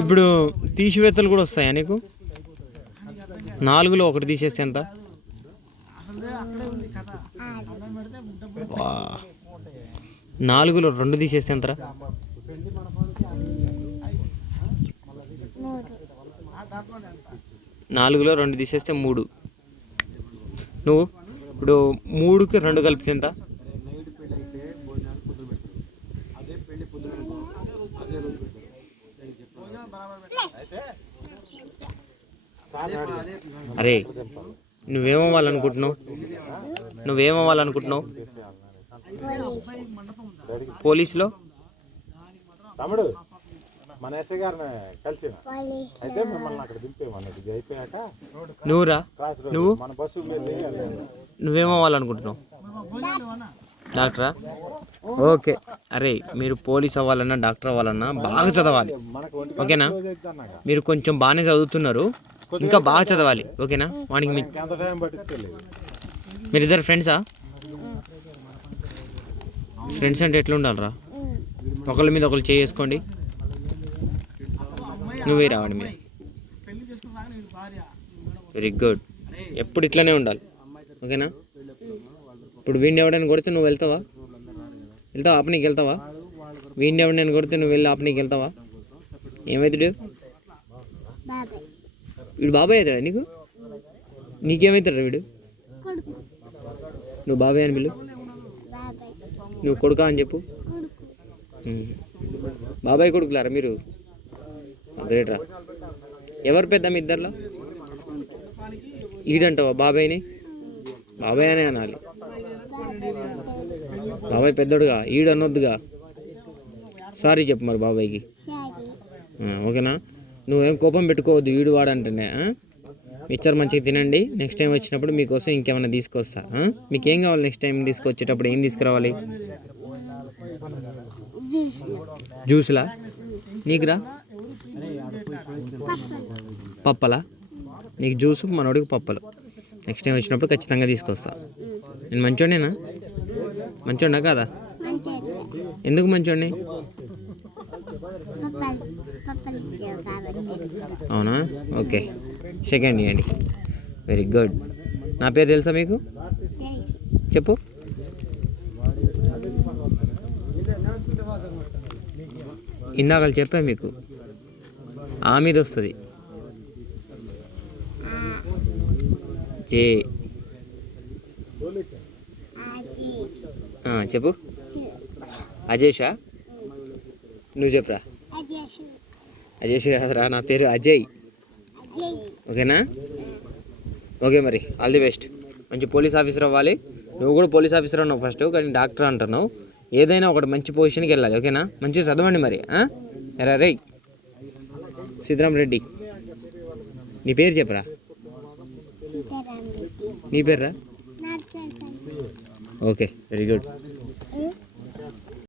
ఇప్పుడు తీసివేతలు కూడా వస్తాయా నీకు? 4లో ఒకటి తీసేస్తే ఎంత? 4లో 2 తీసేస్తే ఎంతరా? 4లో 2 తీసేస్తే 3. నువ్వు ఇప్పుడు 3కి 2 కలిపితే ఎంత? 4. అరే నువ్వేమవ్వాలనుకుంటున్నావు? పోలీసులో? తమ్ముడు మన ఎస్ఐ గారిని కలిసిన అయితే మిమ్మల్ని అక్కడ దింపేమన్నది అయిపోయాక నువ్వురా నువ్వు మన బస్సు నువ్వేమవ్వాలనుకుంటున్నావు? డాక్టరా? ఓకే. అరే మీరు పోలీస్ అవ్వాలన్నా డాక్టర్ అవ్వాలన్నా బాగా చదవాలి, ఓకేనా? మీరు కొంచెం బాగానే చదువుతున్నారు, ఇంకా బాగా చదవాలి, ఓకేనా? వానికి మీరిద్దరు ఫ్రెండ్సా? ఫ్రెండ్స్ అంటే ఎట్లా ఉండాలరా? ఒకళ్ళ మీద ఒకళ్ళు చేసుకోండి. నువ్వే రావండి మీరు. Very good. ఎప్పుడు ఇట్లానే ఉండాలి, ఓకేనా? ఇప్పుడు వీడిని ఎవడైనా కొడితే నువ్వు వెళ్తావా? ఆపనీకి వెళ్తావా? వీడిని ఎవడైనా కొడితే నువ్వు వెళ్ళి ఆపనీకి వెళ్తావా? ఏమవుతాడు వీడు? బాబాయ్ అవుతాడా నీకు? నీకేమవుతాడు వీడు? నువ్వు బాబాయ్ అని పిలు, నువ్వు కొడుకా అని చెప్పు. బాబాయ్ కొడుకులారా మీరు? గ్రేట్రా. ఎవరు పెద్ద మీ ఇద్దరిలో? ఈడంటావా బాబాయ్ని? బాబాయ్ అనే అనాలి. బాబాయ్ పెద్దోడుగా, ఈడు అనొద్దుగా. సారీ చెప్పు మరి బాబాయ్కి, ఓకేనా? నువ్వేం కోపం పెట్టుకోవద్దు వీడు వాడంటేనే. మిక్చర్ మంచిగా తినండి. నెక్స్ట్ టైం వచ్చినప్పుడు మీకోసం ఇంకేమైనా తీసుకొస్తా. మీకేం కావాలి నెక్స్ట్ టైం తీసుకొచ్చేటప్పుడు? ఏం తీసుకురావాలి? జ్యూస్లా? నీకురా పప్పలా? నీకు జ్యూసు, మనోడికి పప్పలు. నెక్స్ట్ టైం వచ్చినప్పుడు ఖచ్చితంగా తీసుకొస్తా. నేను మంచోడేనా? మంచోడా కాదా? ఎందుకు మంచోడిని? అవునా? ఓకే, సెకండ్ ఇవ్వండి. Very good. నా పేరు తెలుసా మీకు? చెప్పు. ఇందాక చెప్పా మీకు, ఆ మీద వస్తుంది. జే. చెప్పు. అజేషా? నువ్వు చెప్పురా. అజేష్ కాదురా, నా పేరు అజయ్, ఓకేనా? ఓకే మరి, ఆల్ ది బెస్ట్. మంచి పోలీస్ ఆఫీసర్ అవ్వాలి. నువ్వు కూడా పోలీస్ ఆఫీసర్ అన్నావు ఫస్ట్, కానీ డాక్టర్ అంటున్నావు. ఏదైనా ఒకటి మంచి పొజిషన్కి వెళ్ళాలి, ఓకేనా? మంచిగా చదవండి మరి. ఎరా రే సీతారాం రెడ్డి, నీ పేరు చెప్పరా? నీ పేర్రా? Okay, very good.